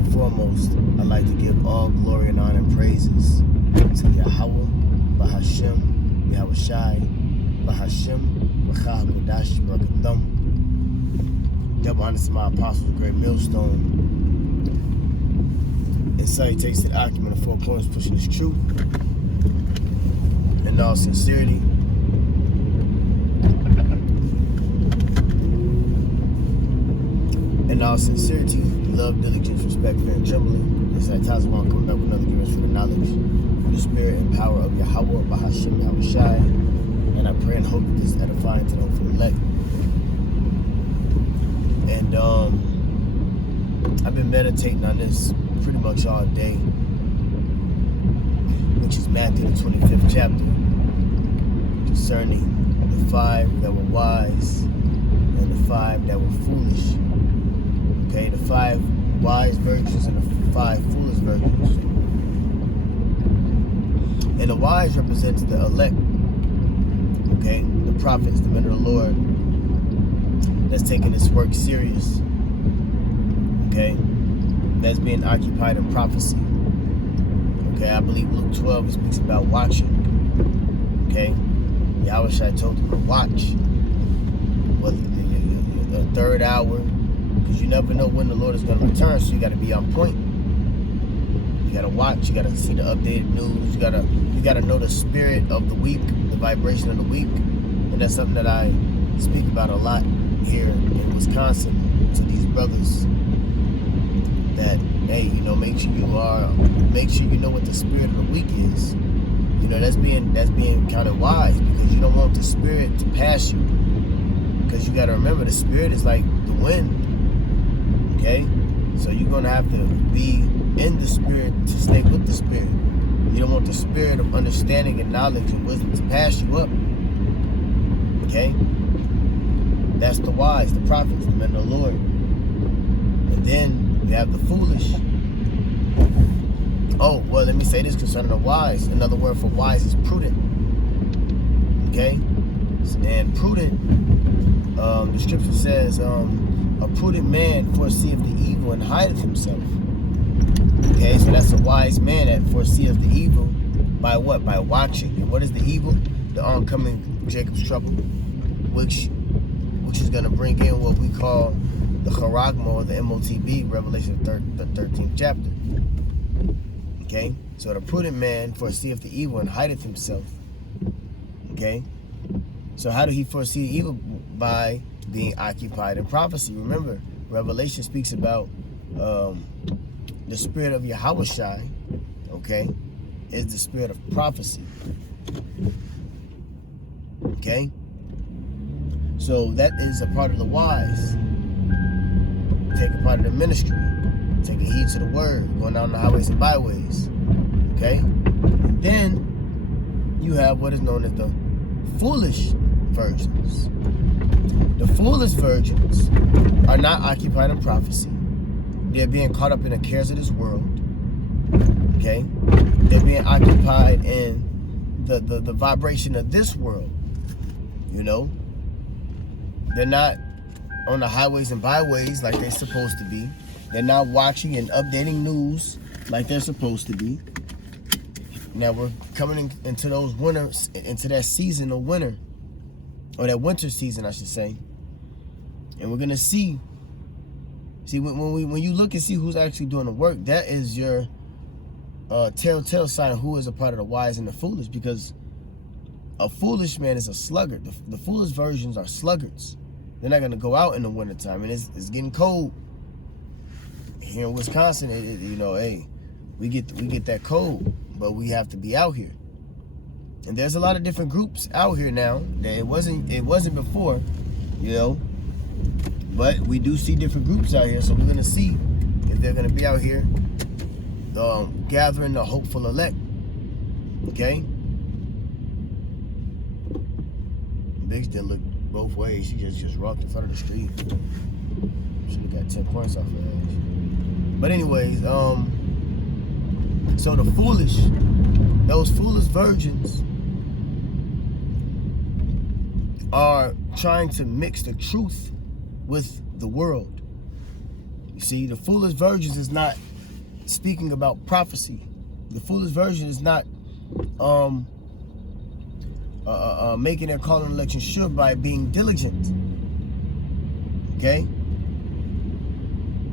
and foremost, I'd like to give all glory and honor and praises to Yahweh, Bahashem, Yahweh Shai, Bahashem, Bachah Kodash, Barakathum. Double honor to my apostles, great millstone. And salutations to the Acumen of 4 corners, pushing this truth in all sincerity. In all sincerity, love, diligence, respect, fear, and trembling. It's that times I want to come back with another gift for the knowledge of the spirit and power of Yahweh, Bahashem, Yahweh Shai. And I pray and hope that this is edifying to them for the elect. And I've been meditating on this pretty much all day, which is Matthew the 25th chapter, concerning the 5 that were wise and the 5 that were foolish. Okay, the 5 wise virgins and the 5 foolish virgins. And the wise represents the elect. Okay, the prophets, the men of the Lord, that's taking this work serious. Okay, that's being occupied in prophecy. Okay, I believe Luke 12 it speaks about watching. Okay, Yahweh Shai told them to watch. Whether the third hour, because you never know when the Lord is going to return, so you got to be on point. You got to watch. You got to see the updated news. You got to know the spirit of the week, the vibration of the week, and that's something that I speak about a lot here in Wisconsin to these brothers. That hey, you know, make sure you know what the spirit of the week is. You know, that's being kind of wise, because you don't want the spirit to pass you. Because you got to remember, the spirit is like the wind. Okay, so you're gonna have to be in the spirit to stay with the spirit. You don't want the spirit of understanding and knowledge and wisdom to pass you up. Okay, that's the wise, the prophets, the men of the Lord. And then you have the foolish. Oh, well, let me say this concerning the wise. Another word for wise is prudent. Okay, and prudent. The scripture says, a prudent man foreseeth the evil and hideth himself. Okay, so that's a wise man that foreseeth the evil by what? By watching. And what is the evil? The oncoming Jacob's trouble, which is going to bring in what we call the Charagma or the MOTB, Revelation the 13th chapter. Okay, so the prudent man foreseeth the evil and hideth himself. Okay, so how do he foresee the evil? By being occupied in prophecy. Remember, Revelation speaks about the spirit of Yahweh Shai, okay, is the spirit of prophecy. Okay? So that is a part of the wise. Take a part of the ministry. Taking heed to the word. Going down the highways and byways. Okay? And then you have what is known as the foolish virgins. The foolish virgins are not occupied in prophecy. They're being caught up in the cares of this world. Okay? They're being occupied in the vibration of this world. You know? They're not on the highways and byways like they're supposed to be. They're not watching and updating news like they're supposed to be. Now we're coming into those winters, into that season of winter. Or that winter season, I should say. And we're going to see when you look and see who's actually doing the work, that is your telltale sign of who is a part of the wise and the foolish, because a foolish man is a sluggard. The foolish virgins are sluggards. They're not going to go out in the wintertime, and it's getting cold. Here in Wisconsin, you know, hey, we get that cold, but we have to be out here. And there's a lot of different groups out here now that it wasn't before, you know. But we do see different groups out here, so we're gonna see if they're gonna be out here gathering the hopeful elect. Okay. Biggs didn't look both ways. He just rocked in front of the street. Should have got 10 points off of that. But anyways, so the foolish, those foolish virgins are trying to mix the truth with the world. You see, the foolish virgins is not speaking about prophecy. The foolish virgin is not making their calling and election sure by being diligent. Okay?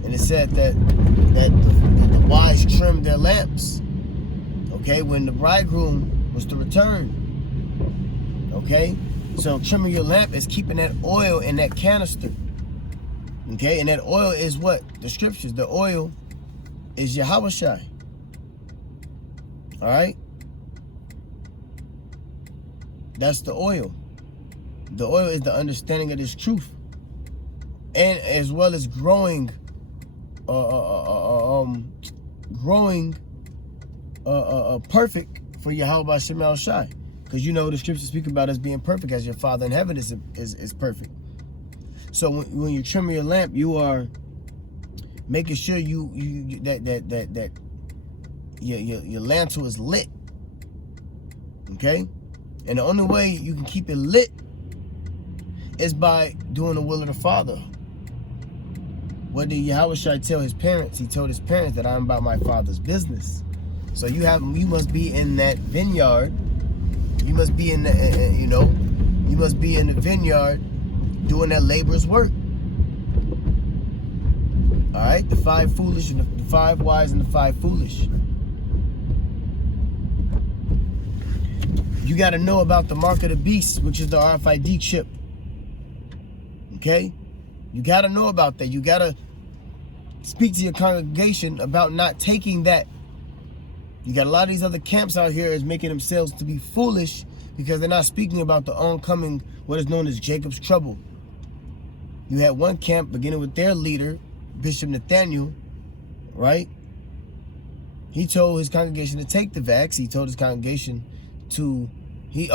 And it said that the wise trimmed their lamps. Okay? When the bridegroom was to return. Okay? So trimming your lamp is keeping that oil in that canister. Okay? And that oil is what? The scriptures. The oil is Yahawashi. Alright? That's the oil. The oil is the understanding of this truth. And as well as growing perfect for Yahweh Shem El Shai. Because you know the scriptures speak about us being perfect as your Father in heaven is perfect. So when you trim your lamp, you are making sure that your lantern is lit. Okay? And the only way you can keep it lit is by doing the will of the Father. What did Yahawashi tell his parents? He told his parents that I'm about my Father's business. So you must be in that vineyard. You must be in the, you must be in the vineyard doing that laborer's work. All right, the 5 foolish and the 5 wise and the 5 foolish. You got to know about the mark of the beast, which is the RFID chip. Okay? You got to know about that. You got to speak to your congregation about not taking that. You got a lot of these other camps out here is making themselves to be foolish because they're not speaking about the oncoming, what is known as Jacob's trouble. You had one camp beginning with their leader, Bishop Nathaniel, right? He told his congregation to take the vax. He told his congregation to, he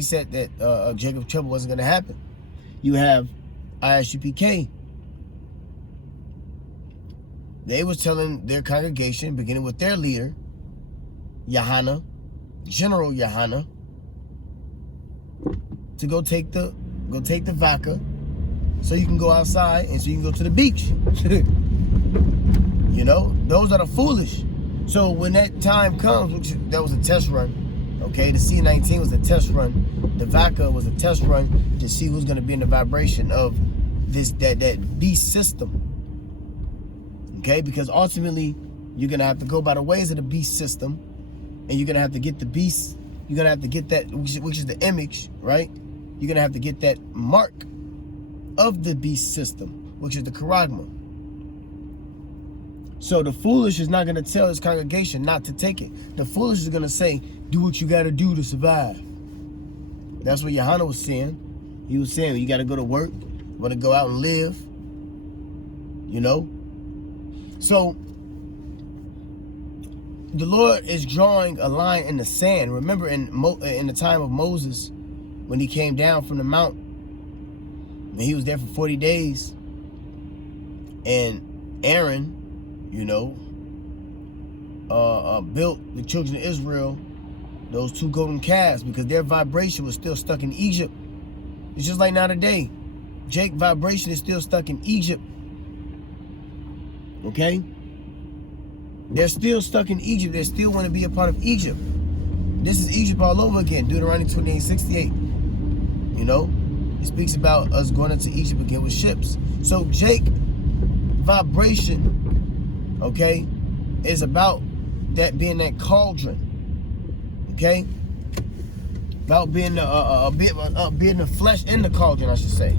said that Jacob's trouble wasn't going to happen. You have ISUPK. They was telling their congregation, beginning with their leader, Yahana, General Yahana, to go take the vodka so you can go outside and so you can go to the beach. You know, those are the foolish. So when that time comes, which that was a test run, okay, the C-19 was a test run, the vodka was a test run to see who's going to be in the vibration of that beast system. Okay, because ultimately you're going to have to go by the ways of the beast system, and you're going to have to get the beast, you're going to have to get that, which is the image, right? You're going to have to get that mark of the beast system, which is the charagma. So the foolish is not going to tell his congregation not to take it. The foolish is going to say, do what you got to do to survive. That's what Yahana was saying. He was saying, you got to go to work, you want to go out and live, you know? So the Lord is drawing a line in the sand. Remember in the time of Moses, when he came down from the mount, and he was there for 40 days, and Aaron, you know, built the children of Israel those 2 golden calves because their vibration was still stuck in Egypt. It's just like now today. Jake vibration is still stuck in Egypt. Okay? They're still stuck in Egypt. They still want to be a part of Egypt. This is Egypt all over again. Deuteronomy 28:68. You know? It speaks about us going into Egypt again with ships. So Jake vibration, okay, is about that being that cauldron. Okay? About being the flesh in the cauldron, I should say.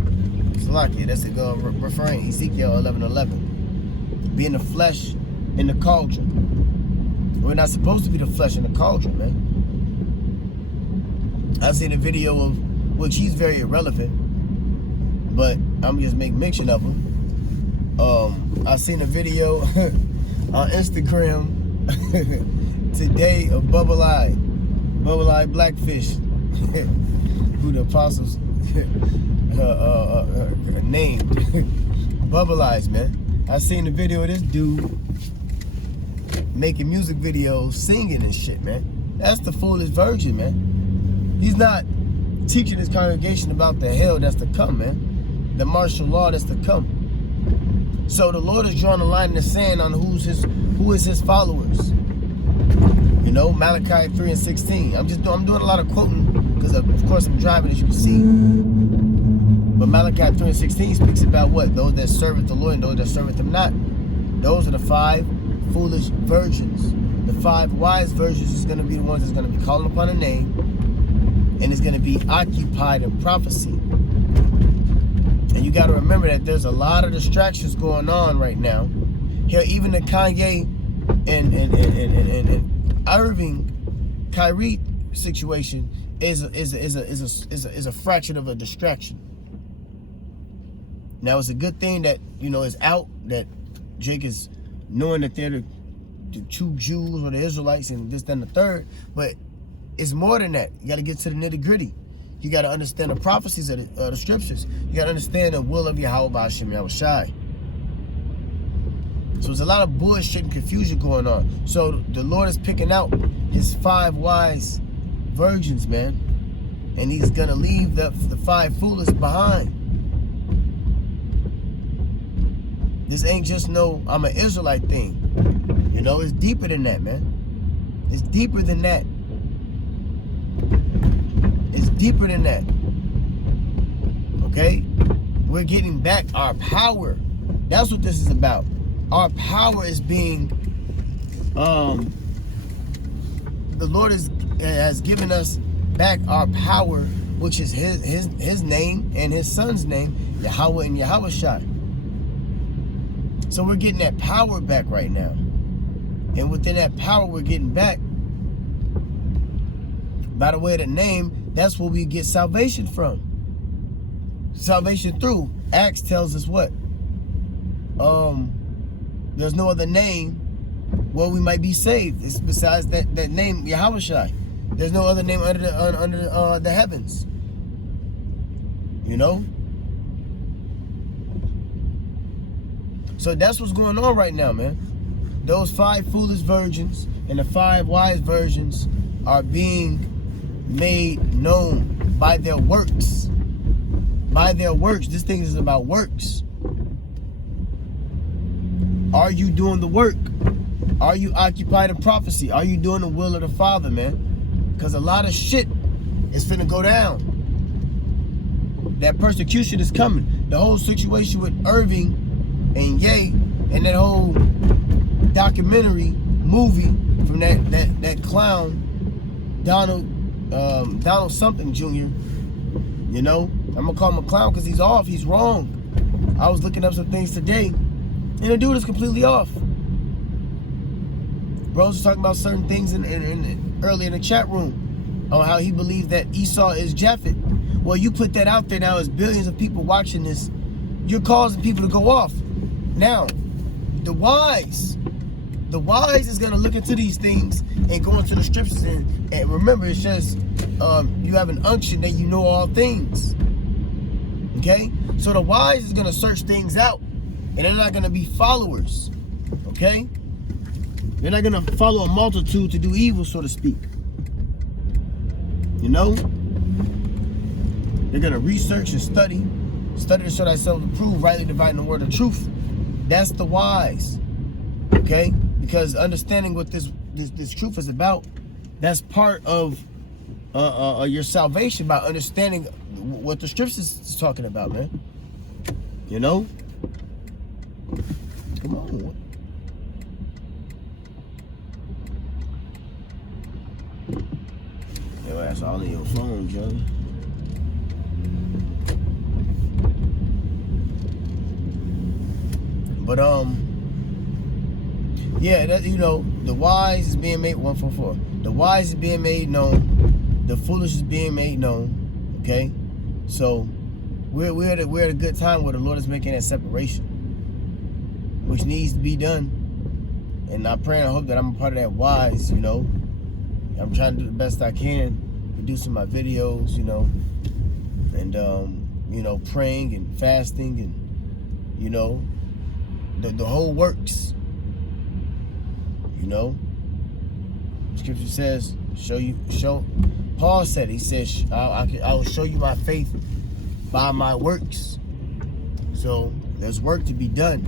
Salakia, that's referring Ezekiel 11:11. Being the flesh in the cauldron. We're not supposed to be the flesh in the cauldron, man. I seen a video of, which he's very irrelevant, but I'm just making mention of him. I seen a video on Instagram today of Bubble Eye Blackfish, who the apostles named Bubble Eyes, man. I seen the video of this dude making music videos, singing and shit, man. That's the foolish virgin, man. He's not teaching his congregation about the hell that's to come, man. The martial law that's to come. So the Lord is drawing a line in the sand on who is his followers. You know, Malachi 3:16. I'm doing a lot of quoting because of course I'm driving, as you can see. But Malachi 3:16 speaks about what? Those that serveth the Lord and those that serveth him not. Those are the 5 foolish virgins. The 5 wise virgins is going to be the ones that's going to be calling upon a name and is going to be occupied in prophecy. And you got to remember that there's a lot of distractions going on right now. Here, even the Kanye and Irving, Kyrie situation is a fraction of a distraction. Now it's a good thing that it's out that Jake is knowing that they're the true Jews or the Israelites and this, that, and the third, but it's more than that. You got to get to the nitty gritty. You got to understand the prophecies of the scriptures. You got to understand the will of Yahweh B'Hashem Yahushai. So there's a lot of bullshit and confusion going on. So the Lord is picking out his 5 wise virgins, man. And he's going to leave the 5 foolish behind. This ain't just no I'm an Israelite thing. It's deeper than that, man. It's deeper than that. It's deeper than that. Okay? We're getting back our power. That's what this is about. Our power is being the Lord has given us back our power, which is his name and his son's name, Yahweh and Yahushai. So we're getting that power back right now. And within that power we're getting back, by the way of the name, that's where we get salvation from. Salvation through. Acts tells us what? There's no other name where we might be saved. It's besides that name, Yahushai. There's no other name under the heavens. So that's what's going on right now, man. Those 5 foolish virgins and the 5 wise virgins are being made known by their works. By their works. This thing is about works. Are you doing the work? Are you occupied in prophecy? Are you doing the will of the Father, man? Because a lot of shit is finna go down. That persecution is coming. The whole situation with Irving and Ye and that whole documentary movie from that clown Donald something Jr. I'm gonna call him a clown because he's off. He's wrong. I was looking up some things today, and the dude is completely off. Bros was talking about certain things early in the chat room on how he believes that Esau is Japhet. Well, you put that out there now, as billions of people watching this, you're causing people to go off. Now, the wise is going to look into these things and go into the scriptures and remember, it says you have an unction that you know all things. Okay? So the wise is going to search things out, and they're not going to be followers. Okay? They're not going to follow a multitude to do evil, so to speak. They're going to research and study to show thyself approved, rightly dividing the word of truth. That's the wise. Okay? Because understanding what this truth is about, that's part of your salvation, by understanding what the scriptures is talking about, man. Come on. Your ass all in your phone, Joe. But yeah, that the wise is being made 144. The wise is being made known. The foolish is being made known. Okay, so we're at a good time where the Lord is making that separation, which needs to be done. And I pray and I hope that I'm a part of that wise. I'm trying to do the best I can, producing my videos, and praying and fasting and the whole works. Scripture says, Paul said, he says, I will show you my faith by my works. So there's work to be done.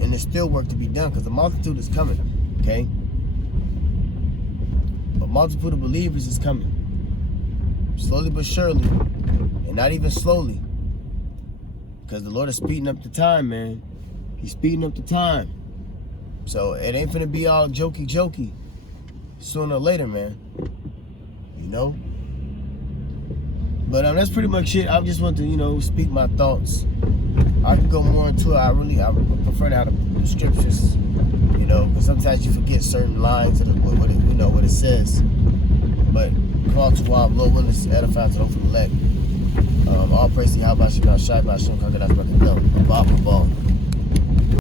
And there's still work to be done because the multitude is coming, okay? A multitude of believers is coming. Slowly but surely. And not even slowly. Because the Lord is speeding up the time, man. He's speeding up the time. So it ain't finna be all jokey. Sooner or later, man. You know? But that's pretty much it. I just want to, speak my thoughts. I can go more into it. I prefer to have the scriptures, because sometimes you forget certain lines of what it says. But call to our Lord willing to edify to hopefully elect. All praise to Yahweh Shai Bashim Kagadas Bakadel. Ball.